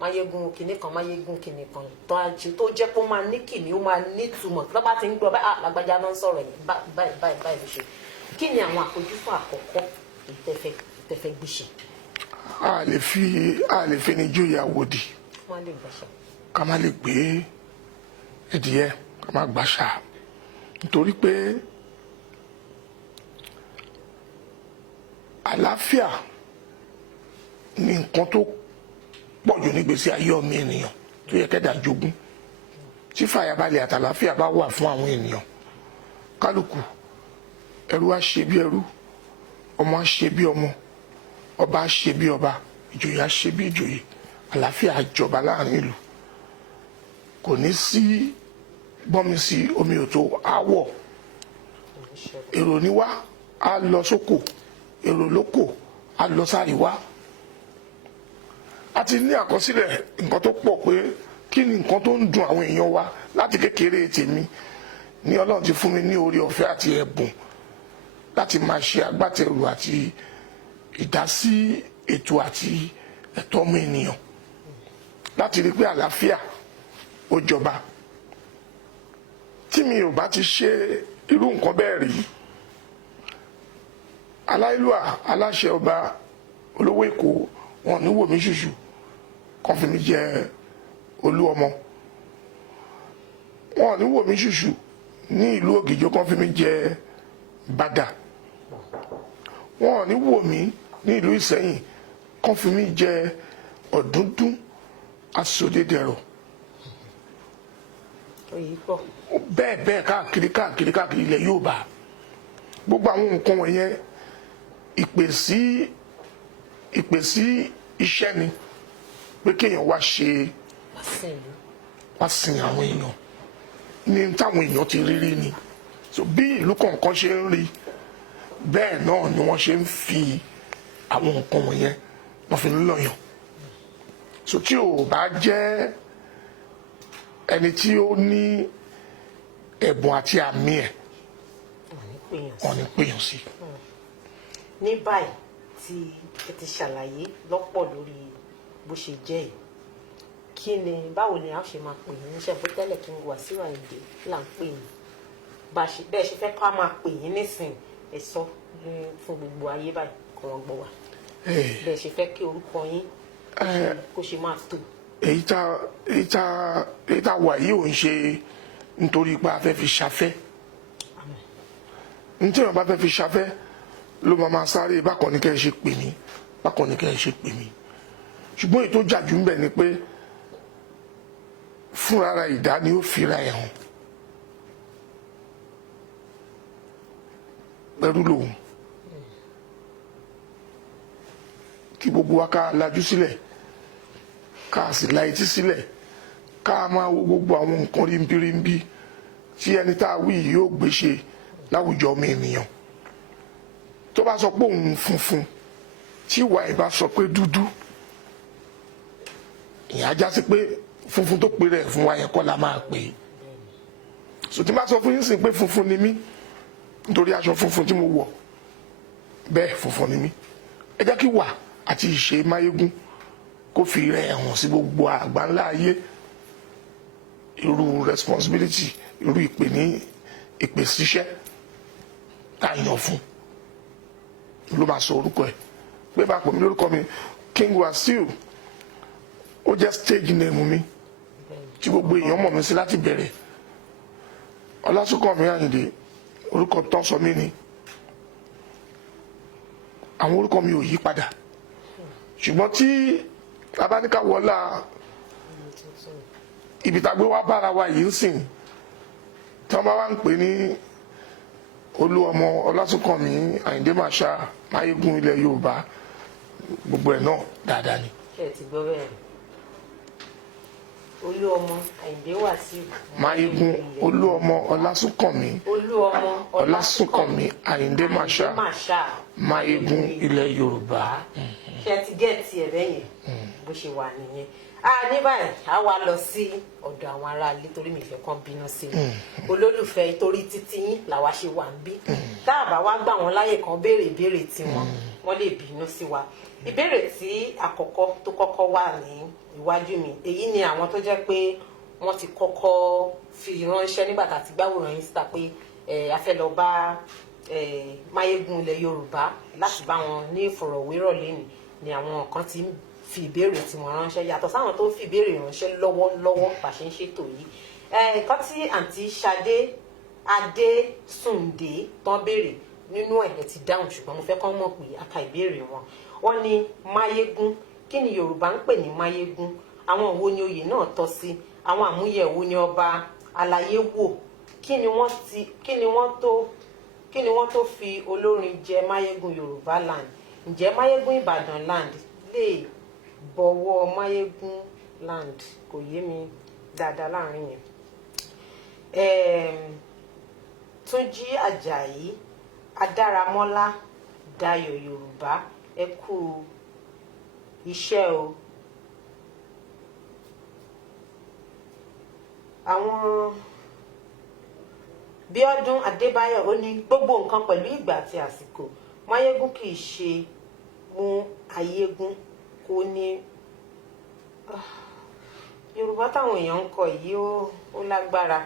máyégún kinní kan máyégún kinní kan tó jẹ́ pé ó máa ní kìmí ó máa ní ìtumọ̀ tó bá ti ń gbọ́ báyìí lágbájá náà ń sọ̀rọ̀ yìí báyìí ló ṣe kí ni àwọn àfojúsùn àkọ́kọ́ ìtẹ́fẹ́ gbéṣẹ́. a lè fi ní jó ìyàwó di ká má lè gbé ẹdìyẹ ká má gbàṣà nítorí pé àlàáfíà ní nǹkan tó pọ̀jù nígbésí ayé ọmọ ènìyàn tó yẹ kẹ́dà jogún tí fàyàbalẹ̀ àtàlàáfíà bá wà fún àwọn ènìyàn kálukú ẹrú á ṣe bí ẹrú ọmọ á ṣe bí ọmọ ọba á ṣe bí ọba ìjòyè á ṣe bí ìjòyè àlàáfíà á jọba láàrin ìlú kò ní sí bọ́mi sí omi òtó àwọ̀ èrò níwá á lọ sóko èrò lóko á lọ sáríwá a ti ní àkọsílẹ̀ nǹkan tó pọ̀ pé kí ni nǹkan tó ń dùn àwọn èèyàn wa láti kékeré tèmi ní Ọlọ́run ti fún mi ní oore ọ̀fẹ́ àti ẹ̀bùn láti máa ṣe agbátẹrù àti ìdásí ètò àti ẹ̀tọ́ ọmọ ènìyàn láti rí pé àlàáfíà ó jọba tí mi ò bá ti ṣe irú nǹkan bẹ́ẹ̀ rí aláìlúà aláṣẹ ọba olówó Èkó wọn ní wò mí ṣùṣù kan fi mí jẹ olú ọmọ wọn ní wò mí ṣùṣù ní ìlú Ògìjó kan fi mí jẹ Bàdà wọn ní wò mí ní ìlú Ìsẹ́yìn kan fi mí jẹ Ọ̀dúndún Asòdédẹrọ̀ bẹ́ẹ̀ káàkiri ilẹ̀ Yorùbá gbogbo àwọn nǹkan wọ̀nyẹn ìpè sí iṣẹ́ ni pé kéèyàn wá ṣe wá sin àwọn èèyàn ní táwọn èèyàn ti rírí ni so bí ìlú kọ̀ọ̀kan ṣe ń rí bẹ́ẹ̀ náà ni wọ́n ṣe ń fi àwọn nǹkan wọ̀nyẹn wọ́n fi ń lọ̀yàn so tí ò bá jẹ́ ẹni tí ó ní ẹ̀bùn àti àmì ẹ̀ wọ́n ní pèèyàn sí. ní báyìí tí ẹ ti ṣàlàyé lọ́pọ̀ lórí bó ṣe jẹ́ yìí kí ni báwo ni a ṣe máa pè yín níṣẹ́ pé tẹ́lẹ̀ kí n Wasiu Ayinde là ń pè yín bẹ́ẹ̀ ṣe fẹ́ ká máa pè yín nísìn ẹ sọ fún gbogbo ayé báyìí kó wọ́n gbọ́ wa bẹ́ẹ̀ ṣe fẹ́ kí orúkọ yín kó ṣe máa tò. èyí tá wà yìí ò ń ṣe nítorí pé a fẹ́ fi ṣafẹ́ ní tí wọ́n bá fẹ́ fi ṣafẹ́ ló máa sáré bákan ní kẹ́ ẹ ṣe pè mí bákan ní kẹ́ ẹ ṣe pè mí ṣùgbọ́n èyí tó jàjú ń bẹ̀ ni pé fúnra ìdá ni ó fira ẹ̀ hàn pẹ̀lú lòun kí gbogbo wa ká lajú sílẹ̀ ká sì la etí sílẹ̀ ká máa wo gbogbo àwọn nǹkan rímbírímbí tí ẹni tá a wí yìí yóò gbé ṣe láwùjọ ọmọ ènìyàn tó bá sọ pé òun funfun tí ìwà ẹ̀ bá sọ pé dúdú ìyẹn á já sí pé funfun tó pè rẹ̀ fún wa yẹn kọ́ la máa pè é so tí n bá sọ fún yín sí pé funfun ni mí nítorí aṣọ funfun tí mo wọ̀ bẹ́ẹ̀ funfun ni mí ẹ jẹ́ kí wà àti ìṣe máyégún kó fi rẹ̀ hàn sí gbogbo àgbáńlá ayé irú responsibility irú ìpè síṣẹ́ tá a yàn fún ló máa sọ orúkọ ẹ̀ pé bá pè mí lórúkọ mi King Wasiu ó jẹ́ stage name mi tí gbogbo èèyàn mọ̀ mí sí láti bẹ̀rẹ̀ Ọlásùnkànmí Àyìndé orúkọ tán sọ mí ni àwọn orúkọ mi ò yí padà ṣùgbọ́n tí abáníkà wọlá ibi tá gbé wá bára wa yìí ń sìn tí wọ́n bá wá ń pè ní olú ọmọ Ọlásùnkànmí Àyìndé Marshal máyégún ilẹ̀ Yorùbá gbogbo ẹ̀ náà dáadáa ni. ṣé ẹ ti gbọ́ bẹ́ẹ̀ olú ọmọ Àyìndé Wasiu máyégún olú ọmọ Ọlásùnkànmí Ọlásùnkànmí Àyìndé Marshal máyégún ilẹ̀ Yorùbá. ṣé ti gẹ́ẹ̀tì ẹ̀ bẹ́yẹn bó ṣe wà nìyẹn ní báyìí a wá lọ sí ọ̀dọ̀ àwọn aráalé torí mi fẹ́ kàn bínú sí i olólùfẹ́ torí títí yín làwa ṣe wà ń bí tá a bá wá gbà wọ́n láyè kan béèrè ìbéèrè tiwọn wọ́n lè bínú sí wa ìbéèrè tí àkọ́kọ́ tó kọ́kọ́ wà ní iwájú mi èyí ni àwọn tó jẹ́ pé wọ́n ti kọ́kọ́ fi ránṣẹ́ nígbà tá a ti gbàwòrán yín síta pé a fẹ́ lọ bá Máyégún ilẹ̀ Yorùbá láti bá wọn ní ìfọ̀rọ̀wérọ̀ lẹ́nu ni àwọn kan ti ń fi ìbéèrè tí wọ́n ránṣẹ́ yàtọ̀ sáwọn tó ń fi ìbéèrè ránṣẹ́ lọ́wọ́lọ́wọ́ bá ṣe ń ṣètò yìí nǹkan tí àǹtí Ṣadé Adésùndé tán béèrè nínú ẹ̀ ti dáhùn ṣùgbọ́n mo fẹ́ kọ́ mọ̀ pé a ka ìbéèrè wọn wọ́n ní Máyégún kí ni Yorùbá ń pè ní Máyégún àwọn wo ni oyè náà tọ́ sí àwọn àmúyẹ wo ni ọba aláyé wò kí ni wọ́n tó fi olórin jẹ Máyégún Yorùbá land ǹjẹ́ Máyégún Ìbàdàn land lè bọ̀wọ̀ Máyégún land kò yé mi dáadáa láàrin yẹn. Túnjí Àjàyí Adáramọ́lá Dayọ̀ Yorùbá ẹ kú iṣẹ́ o. Àwọn Bíọ́dún Adébáyọ̀ ó ní gbogbo nǹkan pẹ̀lú ìgbà àti àsìkò Máyégún kì í ṣe mú ayégún kò ní Yorùbá táwọn èèyàn ń kọ yìí ó lágbára.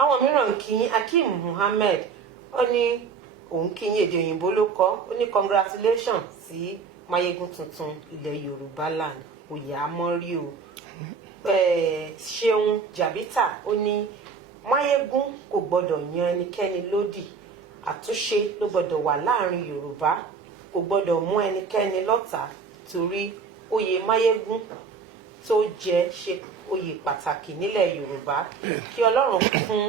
Àwọn mìíràn kí Akeem Muhammed ó ní òun kí yín èdè òyìnbó ló kọ ó ní congratulations sí Máyégún tuntun ilẹ̀ Yorùbá land òye àmọ́rí o. Ṣeun Jàbítà ó ní Máyégún kò gbọdọ̀ yan ẹnikẹ́ni lódì àtúnṣe ló gbọdọ̀ wà láàrin Yorùbá kò gbọdọ̀ mú ẹnikẹ́ni lọ́tà torí oyè Máyégún tó jẹ ṣe oyè pàtàkì nílẹ̀ Yorùbá kí Ọlọ́run fún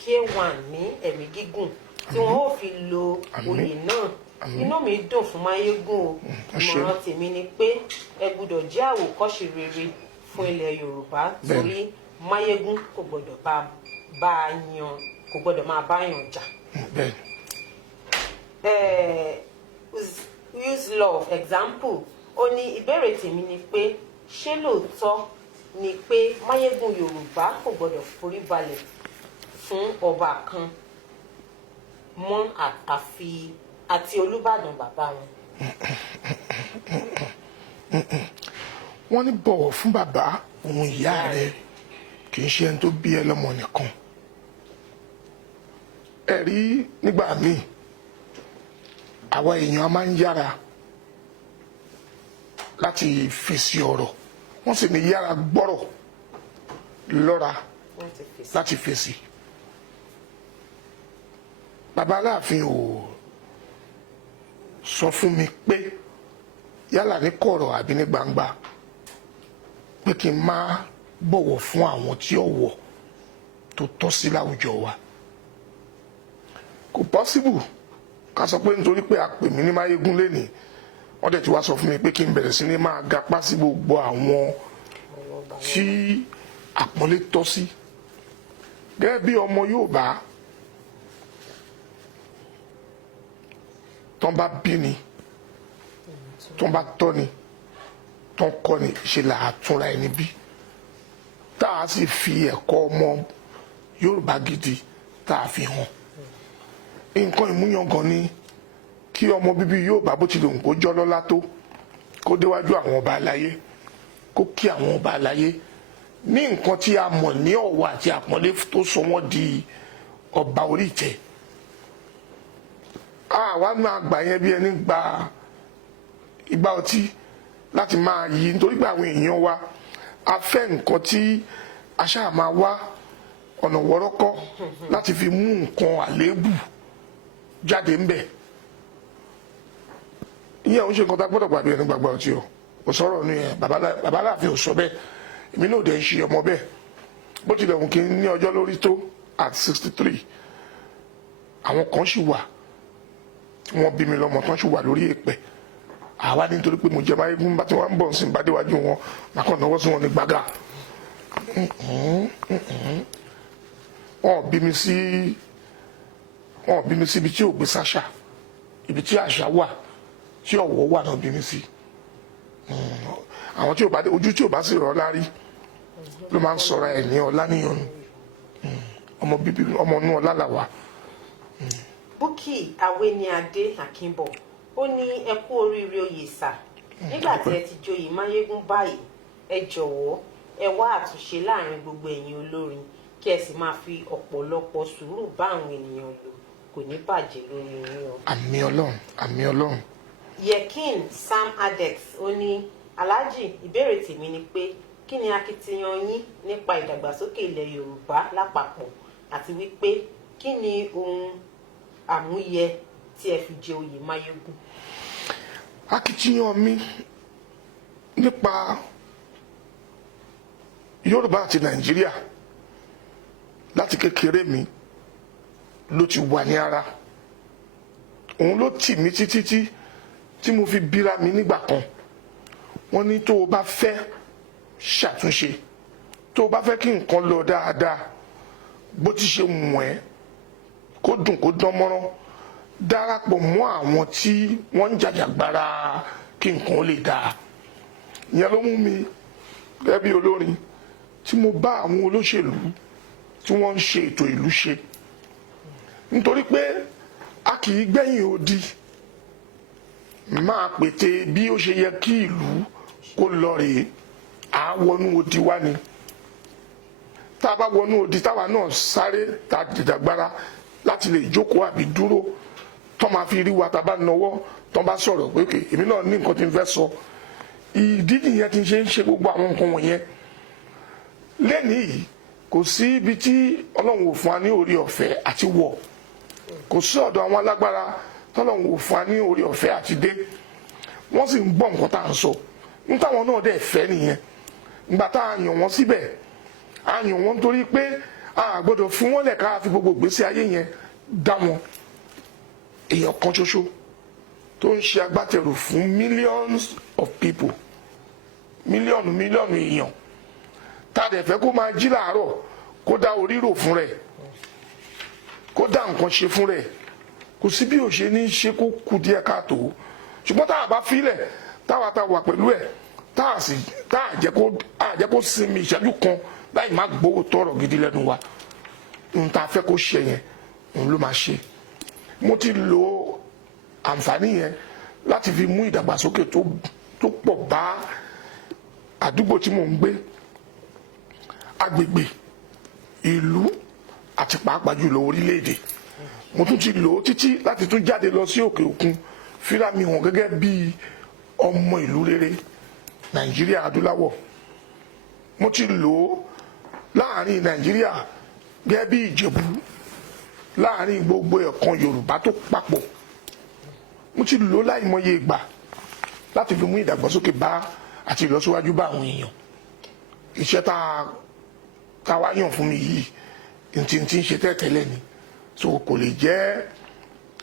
K1 ní ẹ̀mí gígùn tí wọ́n ó fi lo oyè náà inú mi dùn fún Máyégún o ìmọ̀ràn tèmi ni pé ẹ gbọdọ̀ jẹ́ àwòkọ́ṣe rere fún ilẹ̀ Yorùbá torí Máyégún kò gbọdọ̀ máa bá yàn jà. Use love example ó ní ìbéèrè tèmi ni pé ṣé lóòótọ́ ni pé Máyégún Yorùbá kò gbọdọ̀ forí balẹ̀ fún ọba kan mọ́ àti Olúbàdàn bàbá wọn. Wọ́n ní bọ̀wọ̀ fún bàbá òun ìyá rẹ̀ kì í ṣe ẹni tó bí ẹ lọ́mọ nìkan. Ẹ rí nígbà míì àwa èèyàn a máa ń yára láti fèsì ọ̀rọ̀ wọ́n sì ní yára gbọ́rọ̀ lọ́ra láti fèsì. Bàbá Aláàfin ò sọ fún mi pé yálà ní kọ̀rọ̀ àbí ní gbangba pé kí n má bọ̀wọ̀ fún àwọn tí ọ̀wọ̀ tó tọ́ sí láwùjọ wa. Kò pọ́síbù ká sọ pé nítorí pé a pè mí ní Máyégún lénìí wọ́n dẹ̀ ti wá sọ fún mi pé kí n bẹ̀rẹ̀ sí ní máa gapá sí gbogbo àwọn tí àpọ́nlé tọ́ sí. Gẹ́gẹ́ bí ọmọ Yorùbá tán bá bí ni tán bá tọ́ ni tán kọ́ ni ṣe là á túnra ẹni bí tá a sì fi ẹ̀kọ́ ọmọ Yorùbá gidi tá a fi hàn. Nǹkan ìmúyangàn ni kí ọmọ bíbí Yorùbá bó tilẹ̀ òun kó jọ́ lọ́lá tó kó déwájú àwọn ọba aláyé kó kí àwọn ọba aláyé ní nǹkan tí a mọ̀ ní ọ̀wọ̀ àti àpọ́nlé tó sọ wọ́n di ọba orí ìtẹ́. Àwa máa gbà yẹn bí ẹni gba ìgbà ọtí láti máa yí nítorí pé àwọn èèyàn wa a fẹ́ nǹkan tí a ṣáà máa wá ọ̀nà wọ́rọ́kọ́ láti fi mú nǹkan àléébù jáde ń bẹ̀. Ìyẹn òun ṣe nǹkan tá a gbọ́dọ̀ gbàgbé ẹni gbàgbà ọtí o kò sọ̀rọ̀ ní ẹ̀ bàbá Aláàfin ò sọ bẹ́ẹ̀ èmi náà dẹ̀ ń ṣe ọmọ bẹ́ẹ̀ bó tilẹ̀ wù kí n ní ọjọ́ lórí tó at 63 àwọn kan ṣì wà wọ́n bí mi lọ́mọ tán ṣì wà lórí èpẹ̀ àwa nítorí pé mo jẹ Máyégún bá tí wọ́n ń bọ̀ sí bá déwájú wọn máa kàn náwó sí wọn ní gbága. Wọ́n bí mi sí ibi tí ò gbé sáṣà ibi tí àṣà wà tí ọ̀wọ̀ wà náà bí mi sí. Àwọn tí ò bá dé ojú tí ò bá sì rọ lárí ló máa ń sọra ẹ̀ ní ọlá níyànjú ọmọ bíbí ọmọ inú ọlá làwà. Búkì Awéníadé Akínbọ̀ ó ní ẹ kú oríire oyè sà nígbà tí ẹ ti joyè Máyégún báyìí ẹ jọ̀wọ́ ẹ wá àtúnṣe láàrin gbogbo ẹ̀yin olórin kí ẹ sì máa fi ọ̀pọ̀lọpọ̀ sùúrù bá àwọn ènìyàn lò, kò ní bàjẹ́ lórí yín o. àmín Ọlọ́run, àmín Ọlọ́run. Yekin Sam Adex ó ní Alhaji, ìbéèrè tèmi ni pé kí ni akitiyan yín nípa ìdàgbàsókè ilẹ̀ Yorùbá lápapọ̀, àti wípé kí ni ohun àmúyẹ tí ẹ fi jẹ oyè Máyégún? Akitiyan mi nípa Yorùbá àti Nàìjíríà láti kékeré mi ló ti wà ní ara. Òun ló tì mí títí tí mo fi bíra mi nígbà kan. Wọ́n ní tó o bá fẹ́ ṣàtúnṣe, tó o bá fẹ́ kí nǹkan lọ dáadáa bó ti ṣe wù ẹ́, kó dùn kó dán mọ́rán, darapọ̀ mọ́ àwọn tí wọ́n ń jàjàgbara kí nǹkan ó lè dáa. Ìyẹn ló mú mi gẹ́gẹ́ bí olórin tí mo bá àwọn olóṣèlú tí wọ́n ń ṣe ètò ìlú ṣe, nítorí pé a kì í gbẹ̀yìn odi máa pète bí ó ṣe yẹ kí ìlú kó lọ rèé, à wọnú odi wá ni. Tá a bá wọnú odi táwa náà sáré ta dìdàgbára láti lè jókòó àbí dúró, tó máa fi rí wa tá a bá nawọ́, tó bá sọ̀rọ̀ pé òkè èmi náà ní nǹkan tí n fẹ́ sọ. Ìdí nìyẹn tí n ṣe ń ṣe gbogbo àwọn nǹkan wọ̀nyẹn. Lẹ́nìí yìí kò sí ibi tí Ọlọ́run ò fún wa ní orí ọ̀fẹ́ àti wọ̀, kò sí ọ̀dọ̀ àwọn alágbára tọ́lọ́run ò fún wa ní orí ọ̀fẹ́ àti dé. Wọ́n sì ń gbọ́ nǹkan tá à ń sọ, ń táwọn náà dẹ̀ fẹ́ nìyẹn. Ìgbà tá a yàn wọ́n síbẹ̀, a yàn wọ́n nítorí pé a gbọ́dọ̀ fún wọn lẹ̀ ká fi gbogbo ìgbésí ayé yẹn dá wọn. Èèyàn kan ṣoṣo tó ń ṣe agbátẹrù fún millions of people, mílíọ̀nù èèyàn, tá a dẹ̀ fẹ́ kó máa jí làárọ̀ kó dá orí rò fún rẹ̀, kó dá nǹkan ṣe fún rẹ̀, kò sí bí ò ṣe ní ṣe kó kù díẹ̀ káàtó. Ṣùgbọ́n tá a bá filẹ̀, táwa tá wà pẹ̀lú ẹ̀, tá a jẹ́ kó sinmi ìṣẹ́jú kan láì má gbowó tọrọ gidi lẹ́nu wa, ohun tá a fẹ́ kó ṣe yẹn òun ló máa ṣe. Mo ti lo àǹfààní yẹn láti fi mú ìdàgbàsókè tó pọ̀ bá àdúgbò tí mò ń gbé, agbègbè, ìlú àti pàápàá jùlọ orílẹ̀-èdè. Mo tún ti lò ó títí láti tún jáde lọ sí òkè òkun, fíra mi hàn gẹ́gẹ́ bí ọmọ ìlú rere Nàìjíríà adúláwọ̀. Mo ti lò ó láàrin Nàìjíríà gẹ́gẹ́ bí Ìjẹ̀bú, láàrin gbogbo ẹ̀kan Yorùbá tó papọ̀. Mo ti lò ó láìmọye ìgbà láti fi mú ìdàgbàsókè bá àti ìlọsíwájú bá àwọn èèyàn. Iṣẹ́ tá wá yàn fún mi yìí tí ń ṣe tẹ́tẹ́lẹ̀ ni, so kò lè jẹ́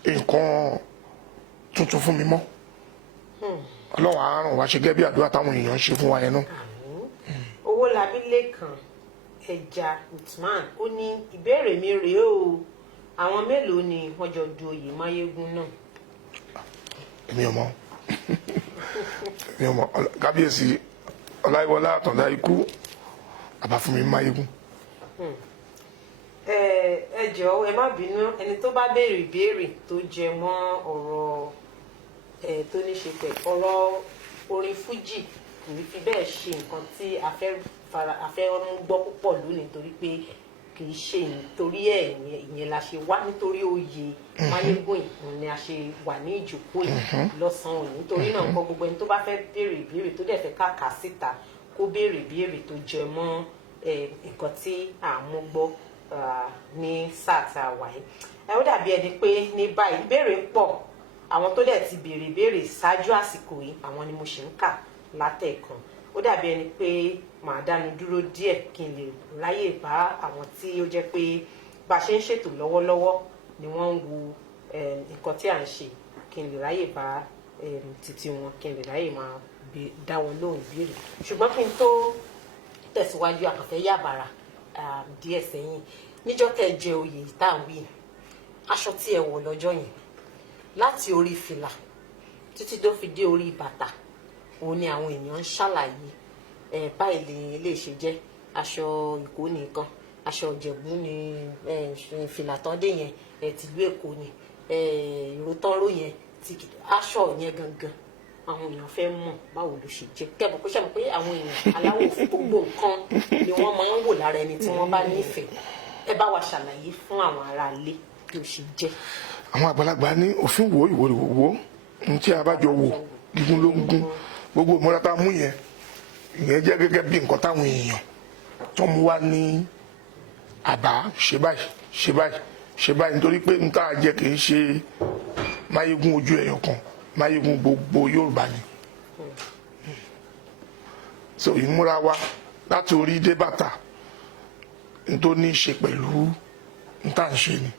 nǹkan tuntun fún mi mọ́. Ọlọ́run á ràn wá ṣe gẹ́gẹ́ bí àdúrà táwọn èèyàn ń ṣe fún wa yẹn náà. Owólabí Lékan Ẹja Uthman ó ní ìbéèrè mi rèé o, àwọn mélòó ni wọ́n jọ du oyè Máyégún náà? Èmi ò mọ̀ kábíyèsí Ọláyíwọlá Àtàndá ikú, Àbáfúnmi Máyégún. Ẹ jọ̀ọ́ ẹ má bínú, ẹni tó bá béèrè ìbéèrè tó jẹ mọ́ ọ̀rọ̀ tó ní ṣe pẹ̀ ọ̀rọ̀ orin fújì kì í fi bẹ́ẹ̀ ṣe nǹkan tí a fẹ́ mú gbọ́ púpọ̀ lónìí, torí pé kì í ṣe nítorí ìyẹn la ṣe wá, nítorí oyè Máyégún ìkùn ni a ṣe wà ní ìjókòó yìí lọ́sàn-án òní. Nítorí náà nǹkan gbogbo ẹni tó bá fẹ́ béèrè ìbéèrè tó dẹ̀ fẹ́ kàkà síta kó béèrè ìbéèrè tó jẹ mọ́ nǹkan tí à ń mú gbọ́ ní sáà tá a wà yìí. Ó dàbí ẹni pé ní báyìí ìbéèrè pọ̀, àwọn tó dẹ̀ ti béèrè ìbéèrè ṣáájú àsìkò yìí àwọn ni mo ṣì ń kà látẹ̀ẹ̀kan. Ó dàbí ẹni pé màá dánu dúró díẹ̀ kí n lè ráyè bá àwọn tí ó jẹ́ pé bá a ṣe ń ṣètò lọ́wọ́lọ́wọ́ ni wọ́n ń wo nǹkan tí à ń ṣe, kí n lè ráyè bá títí wọn, kí n lè ráyè máa dá wọn lóhùn ìbéèrè. Ṣùgbọ́n kí n tó tẹ̀síwájú àkànfẹ́ yàbàrà díẹ̀ sẹ́yìn, níjọ́ tẹ́ jẹ oyè ìtàwí, aṣọ tí ẹ wọ̀ lọ́jọ́ yẹn láti orí fìlà títí tó fi dé orí bàtà, òun ni àwọn èèyàn ń ṣàlàyé báyìí lè lè ṣe jẹ́ aṣọ Èkó nìkan, aṣọ Ìjẹ̀bú ni fìlà tán dé yẹn tìlú Èkó ni ìró tán ró yẹn, aṣọ yẹn gangan àwọn èèyàn fẹ́ mọ̀ báwo ló ṣe jẹ́ kẹ́bọ̀ pé ṣàmù pé àwọn èèyàn aláwọ̀ fún gbogbo nǹkan ni wọ́n máa ń wò lára ẹni tí wọ́n bá nífẹ̀ẹ́ ẹ bá wa ṣàlàyé fún àwọn aráalé bí ó ṣe jẹ́. àwọn àgbàlagbà ní òfin wo ìwòrìwò ní tí a bá jọ wò gígùn ló ń gún gbogbo ìmúra tá a mú yẹn ìyẹn jẹ́ gẹ́gẹ́ bí nǹkan táwọn èèyàn tó mú wá ní àbá ṣe báyìí ṣe báyìí ṣe báyìí nítorí pé n tá a jẹ kì í ṣe máyégún ojú ẹyọ kan máyégún gbogbo Yorùbá ni so ìmúra wa láti orí dé bàtà n tó ní í ṣe pẹ̀lú n tá à ń ṣe ni.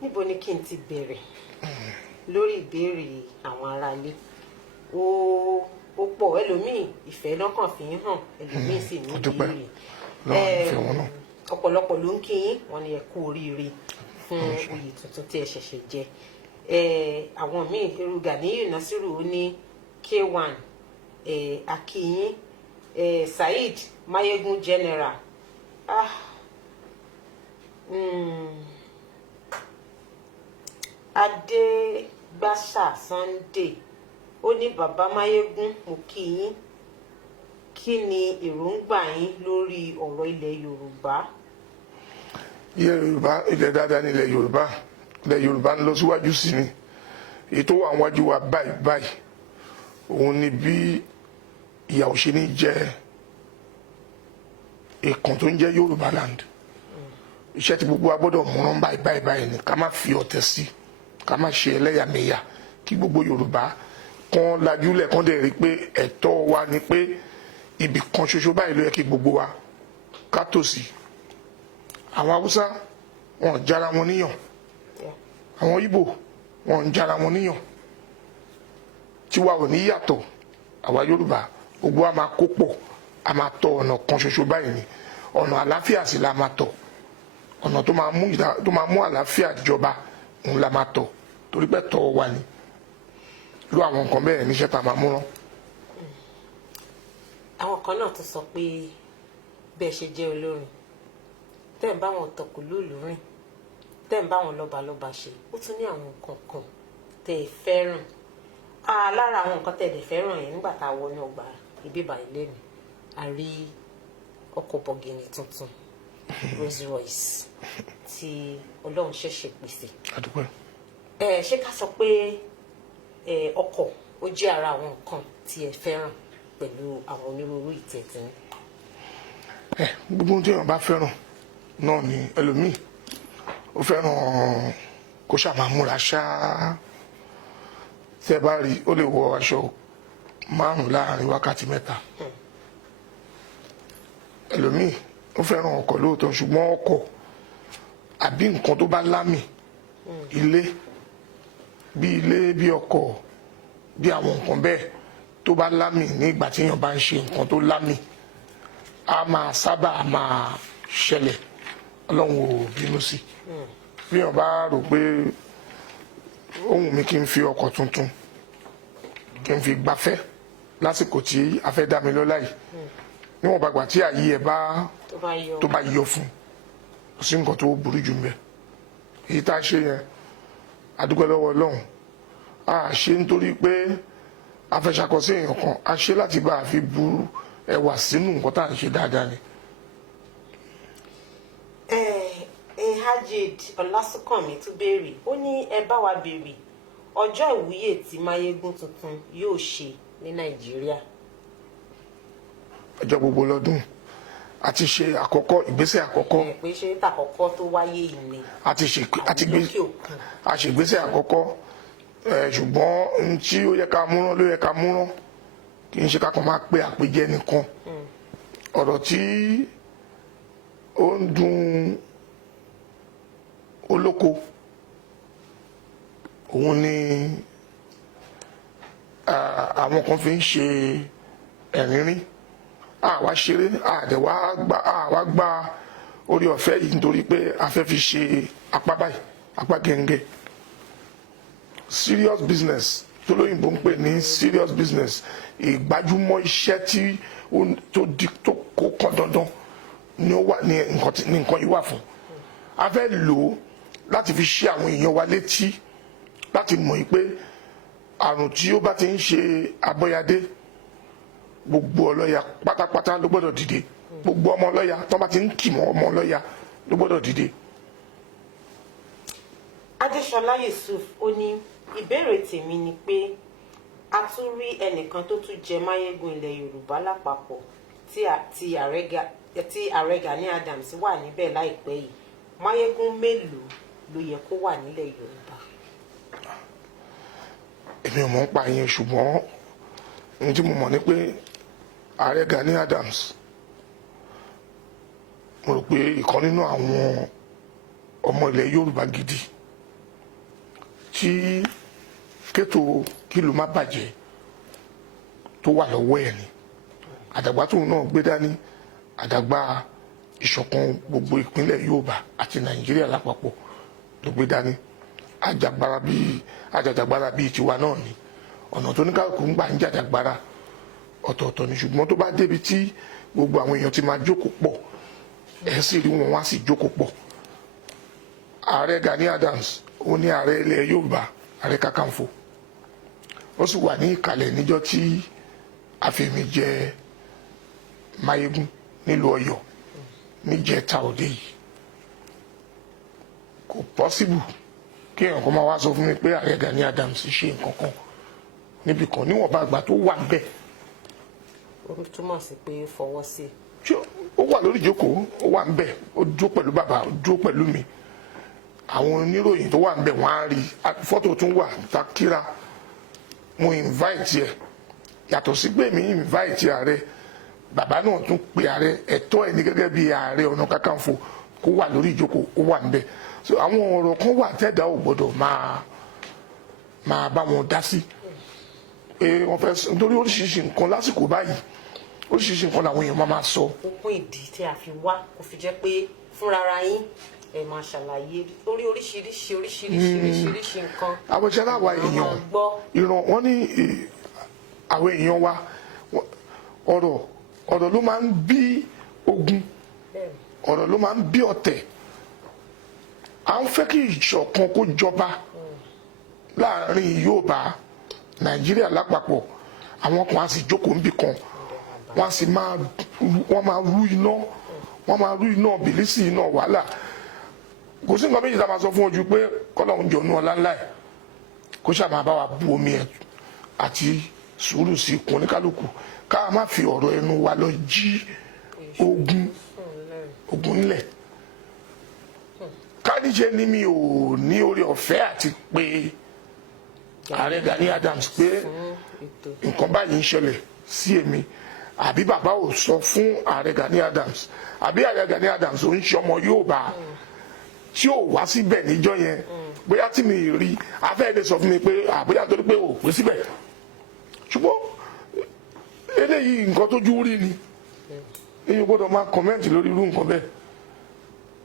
níbo ni kí n ti bẹ̀rẹ̀ lórí ìbéèrè àwọn aráalé ó pọ̀ ẹlòmíì ìfẹ́ lọ́kàn fi ń hàn ẹlòmíì sì ní ìbéèrè ọ̀pọ̀lọpọ̀ ló ń kí yín wọ́n ní ẹ kú oríire fún oyè tuntun tí ẹ ṣẹ̀ṣẹ̀ jẹ àwọn míì irú Ganiyu Nasiru ó ní K1 Akiyin Saheed Mayegun General Adégbàsà Sunday ó ní bàbá Mayegun mo kí yín kí ni èròǹgbà yín lórí ọ̀rọ̀ ilẹ̀ Yorùbá. ilẹ̀ Yorùbá ilẹ̀ dáadáa ní ilẹ̀ Yorùbá ń lọ síwájú sí ni èyí tó wà níwájú wa báyìí báyìí òun ni bí ìyà ò ṣe ní jẹ ìkàn tó ń jẹ́ Yorùbá land iṣẹ́ tí gbogbo wa gbọ́dọ̀ múràn báyìí ni ká má fi ọ̀tẹ̀ sí ká má ṣe ẹlẹ́yàmẹ̀yà kí gbogbo Yorùbá kan lajúlẹ̀ kan dẹ̀ rí pé ẹ̀tọ́ wa ni pé ibì kan ṣoṣo báyìí ló yẹ kí gbogbo wa ká tò sí. àwọn Haúsá wọn jára wọn níyàn àwọn Ìgbò wọn jára wọn níyàn tiwa ò ní yàtọ̀ àwa Yorùbá gbogbo wa máa kó pọ̀ a máa tọ ọ̀nà kan ṣoṣo báyìí ni ọ̀nà àlàáfíà sì la máa tọ̀ ọ̀nà tó máa mú àlàáfíà jọba òun la máa tọ̀ torí pé tọ́ wa ni ló àwọn nǹkan bẹ́ẹ̀ níṣẹ́ tá a máa mú rán. àwọn kan náà tún sọ pé bẹ́ẹ̀ ṣe jẹ́ olórin tẹ́ ń bá wọn tọkùlú ìlú rìn tẹ́ ń bá wọn lọ́balọ́ba ṣe ó tún ní àwọn nǹkan kan tẹ́ ẹ fẹ́ràn lára àwọn nǹkan tẹ́ ẹ dẹ̀ fẹ́ràn yẹn nígbà tá a wọnú ọgbà ìbíbà ilé mi a rí ọkọ̀ bọ̀gìnì tuntun Rolls Royce tí Ọlọ́run ṣẹ̀ṣẹ̀ pèsè. ṣé ká sọ pé ọkọ̀ ó jẹ́ ara àwọn nǹkan tí ẹ fẹ́ràn pẹ̀lú àwọn onírúurú ìtẹ̀tẹ̀. gbogbo ohun tí èèyàn bá fẹ́ràn náà ni ẹlòmíì ó fẹ́ràn kó ṣàmà múra ṣáá tí ẹ bá rí ó lè wọ aṣọ 5 láàrin wákàtí 3 ẹlòmíì ó fẹ́ràn ọkọ̀ lóòótọ́ ṣùgbọ́n ọkọ̀ àbí nǹkan tó bá lámì ilé bí ọkọ̀ bí àwọn nǹkan bẹ́ẹ̀ tó bá lámì ní ìgbà tí èèyàn bá ń ṣe nǹkan tó lámì a máa sábà máa ṣẹlẹ̀ Ọlọ́run ò bínú sí bí èèyàn bá rò pé ohun mi kí n fi ọkọ̀ tuntun kí n fi gbafẹ́ lásìkò tí a fẹ́ dá mi lọ́lá yìí níwọ̀n bàgbà tí àyè ẹ̀ bá tó bá yọ fún kò sí nǹkan tó burú jù mbẹ èyí tá a ṣe yẹn a dúpẹ́ lọ́wọ́ Ọlọ́run a ṣe nítorí pé a fẹ́ ṣàkọsí èèyàn kan a ṣe láti bá a fi bu ẹwà sínú nǹkan tá à ń ṣe dáadáa ni. Hajid Ọlásùnkànmí tún béèrè ó ní ẹ bá wa béèrè ọjọ́ ìwúyè tí Máyégún tuntun yóò ṣe ní Nàìjíríà. ọjọ́ gbogbo lọ́dún a ti ṣe àkọ́kọ́ ìgbésẹ̀ àkọ́kọ́. pé ṣe tàkọ́kọ́ tó wáyé ìní. a ṣe ìgbésẹ̀ àkọ́kọ́ ṣùgbọ́n n tí ó yẹ ká múrán ló yẹ ká múrán kì í ṣe ká kàn máa pe àpèjẹ nìkan ọ̀rọ̀ tí ó ń dùn olóko òun ni àwọn kan fi ń ṣe ẹ̀rínrín àwa ṣeré àwa gba orí ọ̀fẹ́ yìí nítorí pé a fẹ́ fi ṣe apá báyìí apá gẹ́ngẹ́ serious business tó lóyìnbó ń pè ní serious business ìgbájúmọ́ iṣẹ́ tí tó kó kan dandan ni nǹkan yìí wà fún a fẹ́ lò ó láti fi ṣe àwọn èèyàn wa létí láti mọ̀ pé àrùn tí ó bá ti ń ṣe abọ́yadé gbogbo ọlọ́ya pátápátá ló gbọ́dọ̀ dìde gbogbo ọmọ ọlọ́ya tó bá ti ń kì mọ́ ọmọ ọlọ́ya ló gbọ́dọ̀ dìde. Adéṣọlá Yusuf ó ní ìbéèrè tèmi ni pé a tún rí ẹnìkan tó tún jẹ máyégún ilẹ̀ Yorùbá lápapọ̀ tí ààrẹ Gani Adams wà níbẹ̀ láìpẹ́ yìí máyégún mélòó ló yẹ kó wà nílẹ̀ Yorùbá? èmi ò mọ̀ ń pa yẹn ṣùgbọ́n ohun tí mo mọ̀ ni pé ààrẹ Gani Adams mo rò pé ìkan nínú àwọn ọmọ ilẹ̀ Yorùbá gidi tí kétò kílù má bàjẹ́ tó wà lọ́wọ́ ẹ̀ ni àdàgbà tóun náà gbé dání àdàgbà ìṣọ̀kan gbogbo ìpínlẹ̀ Yorùbá àti Nàìjíríà lápapọ̀ ló gbé dání àjàjàgbara bíi tiwa náà ni ọ̀nà tó ní kálukú ń gbà ń jàjàgbara ọ̀tọ̀ọ̀tọ̀ ni ṣùgbọ́n tó bá débi tí gbogbo àwọn èèyàn ti máa jókòó pọ̀ ẹ̀ sì rí wọn wá sí jókòó pọ̀. ààrẹ Gani Adams ó ní ààrẹ ilẹ̀ Yorùbá ààrẹ Kakanfò ó sì wà ní ìkàlẹ̀ níjọ́ tí àfẹ̀míjẹ Máyégún nílùú Ọ̀yọ́ níjẹta òde yìí kò pọ́síbù kí èèyàn kan máa wá sọ fún mi pé ààrẹ Gani Adams ṣe nǹkan kan níbi kan níwọ̀nba àgbà tó wà bẹ́ẹ̀. ó túmọ̀ sí pé fọwọ́ sí. ó wà lórí ìjókòó ó wà ń bẹ̀ ó dúró pẹ̀lú bàbá ó dúró pẹ̀lú mi àwọn oníròyìn tó wà ń bẹ̀ wọ́n á rí fọ́tò tún wà ta kíra mo invite ẹ̀ yàtọ̀ sí pé mi invite ààrẹ bàbá náà tún pe ààrẹ ẹ̀tọ́ ẹ̀ ní gẹ́gẹ́ bí ààrẹ ọ̀nà kakanfò kó wà lórí ìjókòó ó wà ń bẹ̀ so àwọn ọ̀rọ̀ kan wà tẹ́dá ò gbọ́dọ̀ máa bá wọn dá sí pé wọ́n fẹ́ nítorí oríṣiríṣi nǹkan lásìkò báyìí oríṣiríṣi nǹkan làwọn èèyàn máa sọ. ó kún ìdí tí a fi wá kó fi jẹ́ pé fúnra yín ẹ máa ṣàlàyé lórí oríṣiríṣi nǹkan. àwọn iṣẹ́ láwa èèyàn ìran wọn ní àwọn èèyàn wa ọ̀rọ̀ ló máa ń bí ogun ọ̀rọ̀ ló máa ń bí ọ̀tẹ̀ à ń fẹ́ kí ìṣọ̀kan kó jọba láàrin Yorùbá Nàìjíríà lápapọ̀ àwọn kan á sì jókòó níbì kan wọ́n á sì máa rú iná bìlísì iná wàhálà kò sí nǹkan méjì tá a máa sọ fún ojú pé kọ́lọ́hún jọ̀ọ́nù ọlá ńlá ẹ̀ kó ṣàmà bá wa bu omi ẹ̀ àti sùúrù sí ikùn oníkálukú ká má fi ọ̀rọ̀ ẹnu wa lọ jí ogun ńlẹ̀ kádíjẹ ni mi ò ní orí ọ̀fẹ́ àti pé ààrẹ Gani Adams pé nǹkan báyìí ń ṣẹlẹ̀ sí èmi àbí bàbá ò sọ fún ààrẹ Gani Adams àbí ààrẹ Gani Adams ò ń ṣe ọmọ Yorùbá tí ò wá síbẹ̀ níjọ́ yẹn bóyá tí mi rí afẹ́ẹ́dẹ́ sọ fún mi pé àbóyá torí pé ò pé síbẹ̀ ṣùgbọ́n eléyìí nǹkan tójú rí ni èyí gbọ́dọ̀ máa kọ́mẹ́ǹtì lórí irú nǹkan bẹ́ẹ̀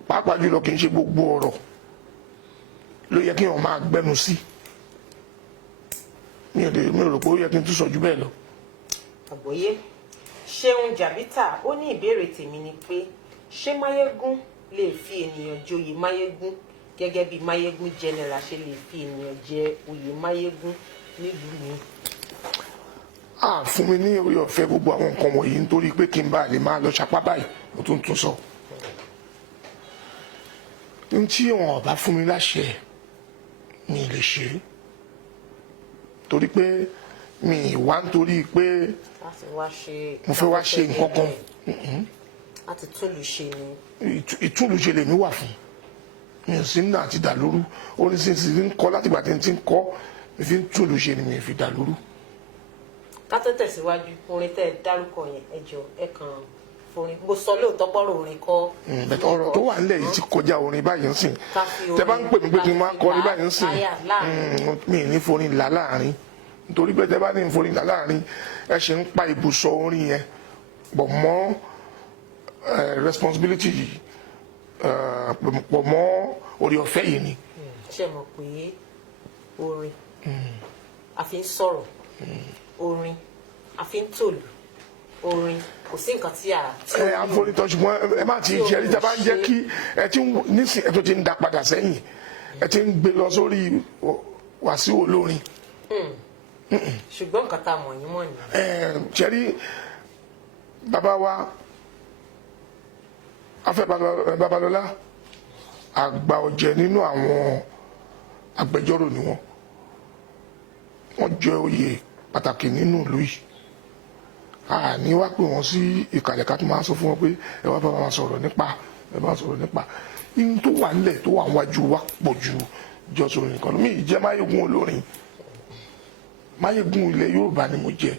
pàápàá jùlọ kì í ṣe gbogbo ọ̀rọ̀ ló yẹ kí wọ́n máa gbẹnu sí mi ò rò pé ó yẹ kí n tún sọ jù bẹ́ẹ̀ lọ. àgbọ́yé Ṣeun Jàbítà ó ní ìbéèrè tèmi ni pé ṣé Máyégún lè fi ènìyàn joyè Máyégún gẹ́gẹ́ bí Máyégún general ṣe lè fi ènìyàn jẹ oyè Máyégún nílùú mi? Fún mi ní orí ọ̀fẹ́ gbogbo àwọn nǹkan wọ̀nyí nítorí pé kí n bá lè máa lọ sapá báyìí mo tún sọ ohun tí wọn ò bá fún mi láṣẹ mi lè ṣe torí pé mi wá nítorí pé mo fẹ́ wá ṣe nǹkan kan láti túlù ṣe ni. ìtúlùṣe lèmi wà fún mi ò sí nínú àti dàlúrú orin sì ń kọ látìgbà tí n ti ń kọ mi fi ń túlùṣe ni mi fi dàlúrú. ká tó tẹ̀síwájú orin tẹ́ ẹ dárúkọ yẹn ẹ jọ ẹ kàn forin mo sọ lóòótọ́ pọ́rọ̀ orin kọ́. ọ̀rọ̀ tó wà nílẹ̀ yìí ti kọjá orin báyìí ń sìn tẹ bá ń pè mí pé kí n máa kọrin báyìí ń sìn mi ní forin là láàrin nítorí pé tẹ bá ní forin là láàrin ẹ ṣe ń pa ibùsọ̀ orin yẹn pọ̀ mọ́ responsibility yìí pọ̀ mọ́ orí ọ̀fẹ́ yìí ni. ṣe mọ̀ pé orin a fi ń sọ̀rọ̀ orin a fi ń tòlù orin kò sí nǹkan tí a. à ń forí tọ́ ṣùgbọ́n ẹ má ti jẹ́ ẹ̀rí jábá ń jẹ́ kí ẹ ti nísìn ẹ tó ti ń da padà sẹ́yìn ẹ ti ń gbé lọ sórí Wàsíù olórin ṣùgbọ́n nǹkan tá a mọ̀ yín mọ̀ ni. ṣẹ́rí bàbá wa Afẹ́ Babalọ́lá àgbà ọ̀jẹ̀ nínú àwọn agbẹjọ́rò ni wọ́n jẹ́ oyè pàtàkì nínú ìlú yìí. Àní wá pè wọ́n sí ìkàlẹ̀ ká tó máa sọ fún wọn pé ẹ wá bá wa sọ̀rọ̀ nípa ihun tó wà nílẹ̀ tó wà níwájú wa pọ̀ ju Just Orin nìkan lọ. Mi ì jẹ́ Máyégún olórin, Máyégún ilẹ̀ Yorùbá ni mo jẹ́.